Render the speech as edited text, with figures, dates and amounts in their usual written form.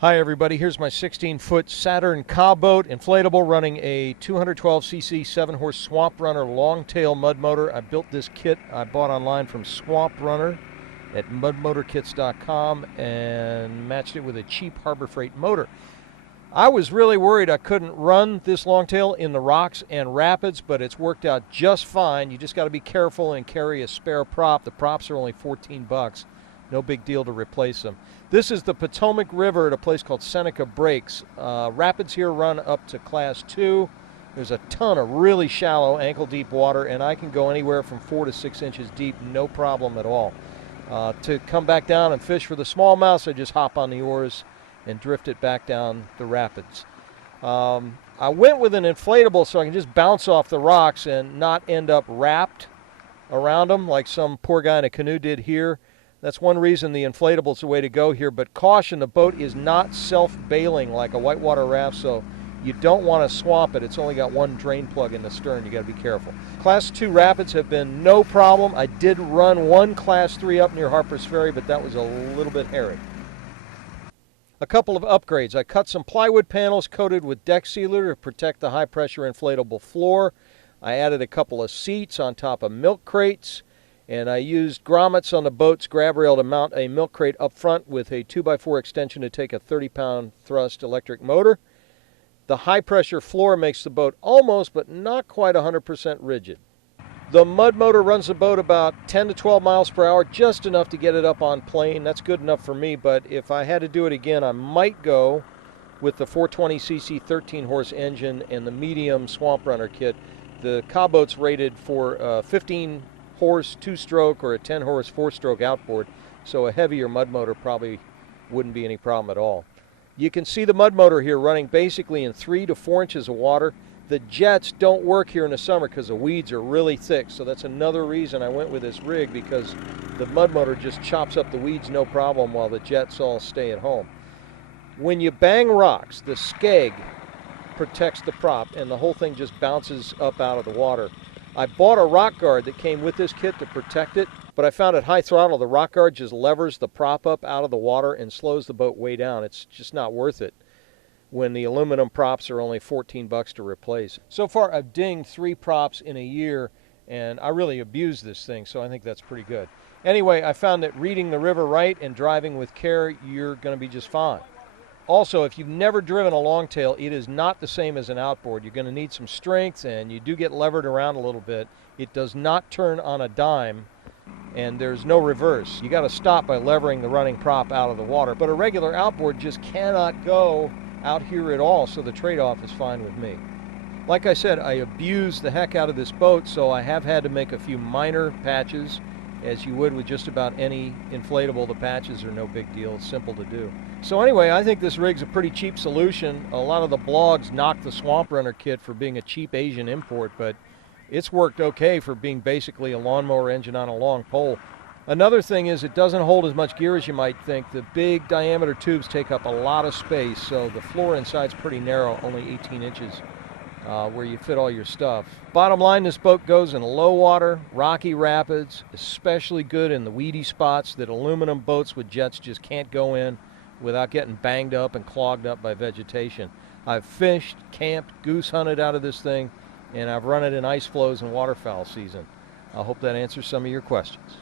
Hi everybody, here's my 16-foot Saturn Kaboat inflatable running a 212cc 7-horse Swamp Runner long-tail mud motor. I built this kit I bought online from Swamp Runner at mudmotorkits.com and matched it with a cheap Harbor Freight motor. I was really worried I couldn't run this longtail in the rocks and rapids, but it's worked out just fine. You just got to be careful and carry a spare prop. The props are only 14 bucks. No big deal to replace them. This is the Potomac River at a place called Seneca Breaks. Rapids here run up to Class 2. There's a ton of really shallow, ankle-deep water, and I can go anywhere from 4 to 6 inches deep, no problem at all. To come back down and fish for the smallmouth, I just hop on the oars and drift it back down the rapids. I went with an inflatable so I can just bounce off the rocks and not end up wrapped around them like some poor guy in a canoe did here. That's one reason the inflatable is the way to go here, but caution, the boat is not self-bailing like a whitewater raft, so you don't want to swamp it. It's only got one drain plug in the stern. You got to be careful. Class 2 rapids have been no problem. I did run one Class 3 up near Harper's Ferry, but that was a little bit hairy. A couple of upgrades. I cut some plywood panels coated with deck sealer to protect the high-pressure inflatable floor. I added a couple of seats on top of milk crates. And I used grommets on the boat's grab rail to mount a milk crate up front with a 2x4 extension to take a 30-pound thrust electric motor. The high-pressure floor makes the boat almost, but not quite 100% rigid. The mud motor runs the boat about 10 to 12 miles per hour, just enough to get it up on plane. That's good enough for me, but if I had to do it again, I might go with the 420cc 13-horse engine and the medium Swamp Runner kit. The Kaboat's rated for 15 horse 2-stroke or a 10-horse 4-stroke outboard, so a heavier mud motor probably wouldn't be any problem at all. You can see the mud motor here running basically in 3 to 4 inches of water. The jets don't work here in the summer because the weeds are really thick, so that's another reason I went with this rig, because the mud motor just chops up the weeds no problem while the jets all stay at home. When you bang rocks, the skeg protects the prop and the whole thing just bounces up out of the water. I bought a rock guard that came with this kit to protect it, but I found at high throttle the rock guard just levers the prop up out of the water and slows the boat way down. It's just not worth it when the aluminum props are only 14 bucks to replace. So far I've dinged 3 props in a year, and I really abuse this thing, so I think that's pretty good. Anyway, I found that reading the river right and driving with care, you're going to be just fine. Also, if you've never driven a longtail, it is not the same as an outboard. You're going to need some strength, and you do get levered around a little bit. It does not turn on a dime, and there's no reverse. You got to stop by levering the running prop out of the water. But a regular outboard just cannot go out here at all, so the trade-off is fine with me. Like I said, I abuse the heck out of this boat, so I have had to make a few minor patches. As you would with just about any inflatable, the patches are no big deal. It's simple to do. So anyway, I think this rig's a pretty cheap solution. A lot of the blogs knock the Swamp Runner kit for being a cheap Asian import, but it's worked okay for being basically a lawnmower engine on a long pole. Another thing is it doesn't hold as much gear as you might think. The big diameter tubes take up a lot of space, so the floor inside's pretty narrow, only 18 inches. Where you fit all your stuff. Bottom line, this boat goes in low water, rocky rapids, especially good in the weedy spots that aluminum boats with jets just can't go in without getting banged up and clogged up by vegetation. I've fished, camped, goose hunted out of this thing, and I've run it in ice flows and waterfowl season. I hope that answers some of your questions.